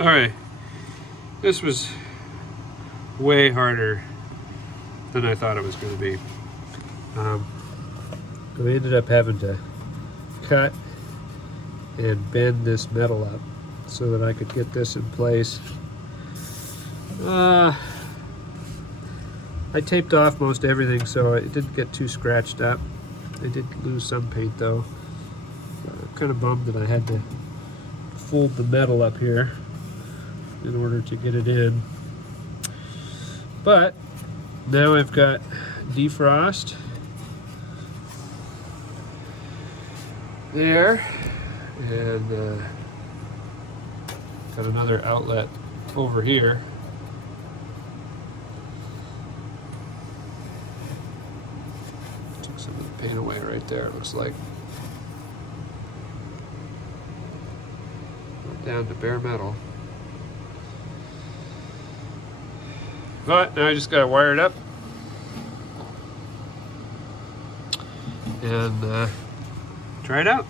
Alright, this was way harder than I thought it was going to be. We ended up having to cut and bend this metal up so that I could get this in place. I taped off most everything so it didn't get too scratched up. I did lose some paint though. Kind of bummed that I had to fold the metal up here in order to get it in. But now I've got defrost there, and got another outlet over here. Took some of the paint away right there, it looks like. Went down to bare metal. But now I just gotta wire it up and try it out.